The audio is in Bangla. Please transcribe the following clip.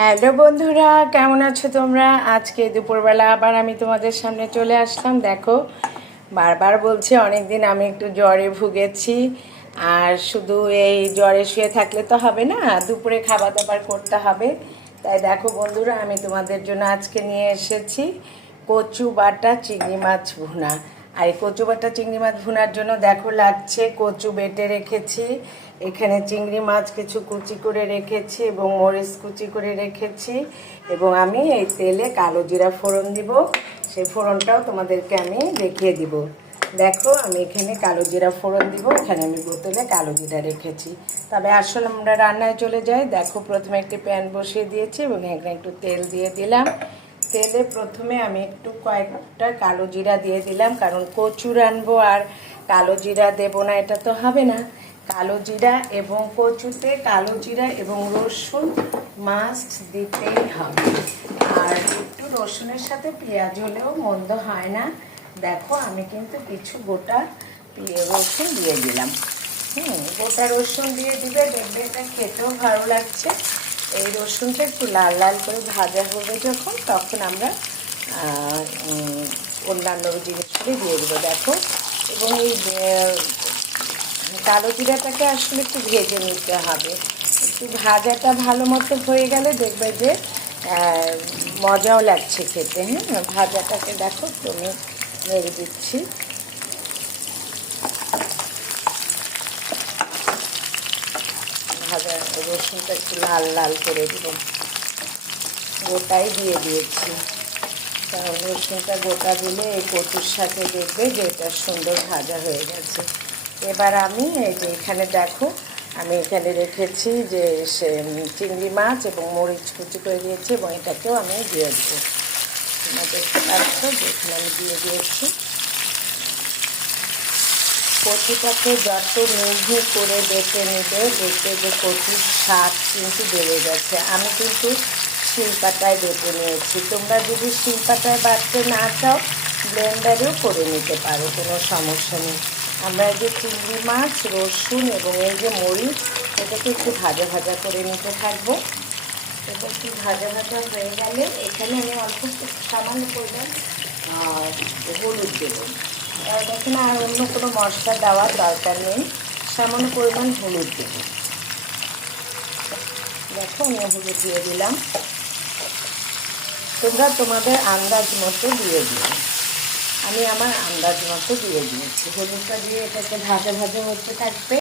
হ্যালো বন্ধুরা, কেমন আছো তোমরা? আজকে দুপুরবেলা আবার আমি তোমাদের সামনে চলে আসলাম। দেখো, বারবার বলছি অনেক দিন আমি একটু জ্বরে ভুগেছি। আর শুধু এই জ্বরে শুয়ে থাকলে তো হবে না, দুপুরে খাবার দাবার করতে হবে। তাই দেখো বন্ধুরা, আমি তোমাদের জন্য আজকে নিয়ে এসেছি কচু বাটা চিংড়ি মাছ ভুনা। আর এই কচু বাটা চিংড়ি মাছ ভুনার জন্য দেখো লাগছে কচু বেটে রেখেছি, এখানে চিংড়ি মাছ কিছু কুচি করে রেখেছি এবং মরিচ কুচি করে রেখেছি, এবং আমি এই তেলে কালো জিরা ফোড়ন দিব। সেই ফোড়নটাও তোমাদেরকে আমি দেখিয়ে দিব। দেখো, আমি এখানে কালো জিরা ফোড়ন দিব, এখানে আমি বোতলে কালো জিরা রেখেছি। তবে আসলে আমরা রান্নায় চলে যাই। দেখো, প্রথমে একটি প্যান বসিয়ে দিয়েছি এবং এখানে একটু তেল দিয়ে দিলাম। তেলে প্রথমে আমি একটু কয়েকটা কালো জিরা দিয়ে দিলাম, কারণ কচু রানবো আর কালো জিরা দেবো না এটা তো হবে না। কালো জিরা এবং কচুতে কালো জিরা এবং রসুন মাস্ট দিতেই হবে। আর একটু রসুনের সাথে পেঁয়াজ হলেও মন্দ হয় না। দেখো, আমি কিন্তু কিছু গোটা রসুন দিয়ে দিলাম। গোটা রসুন দিয়ে দিলে দেখবে এটা খেতেও ভালো লাগছে। এই রসুনটা একটু লাল লাল করে ভাজা হবে যখন, তখন আমরা অন্যান্য জিনিসগুলি দিয়ে দেবো। দেখো, এবং এই কালো জিরাটাকে আসলে একটু ভেজে নিতে হবে। একটু ভাজাটা ভালো মতো হয়ে গেলে দেখবে যে মজাও লাগছে খেতে। ভাজাটাকে দেখো তুমি নেড়ে দিচ্ছি। ভাজা রসুনটা একটু লাল লাল করে দিব, গোটাই দিয়ে দিয়েছি, কারণ রসুনটা গোটা দিলে এই কচুর সাথে দেখবে যে এটা সুন্দর ভাজা হয়ে গেছে। এবার আমি এই যে এখানে দেখো, আমি এখানে রেখেছি যে চিংড়ি মাছ এবং মরিচ কুচি করে দিয়েছি, এবং এটাকেও আমি দিয়ে দেবো। তোমরা দেখতে পাচ্ছ যে এখানে আমি দিয়ে দিয়েছি। কচুটাকে যত মিহি করে বেটে নেবে, দেখবে যে কচুর স্বাদ কিন্তু বেড়ে গেছে। আমি কিন্তু শিলপাটায় বেটে নিয়েছি। তোমরা যদি শিলপাটায় বাটতে না চাও, ব্লেন্ডারেও করে নিতে পারো, কোনো সমস্যা নেই। আমরা এই যে চিংড়ি মাছ, রসুন এবং এই যে মরিচ, এটাকে একটু ভাজা ভাজা করে নিতে থাকবো। এটা একটু ভাজা ভাজা হয়ে গেলে এখানে আমি অল্প সামান্য পরিমাণ হলুদ দেবো। দেখুন, আর অন্য কোনো মশলা দেওয়ার দরকার নেই, সামান্য পরিমাণ হলুদ দেবো। দেখো, আমি হলুদ দিয়ে দিলাম। তোমরা তোমাদের আন্দাজ মতো দিয়ে দিও। আমি আমার আন্দাজ মতো দিয়ে দিয়েছি। হলুদটা দিয়ে এটাকে ভাজা ভাজা হতে থাকবে।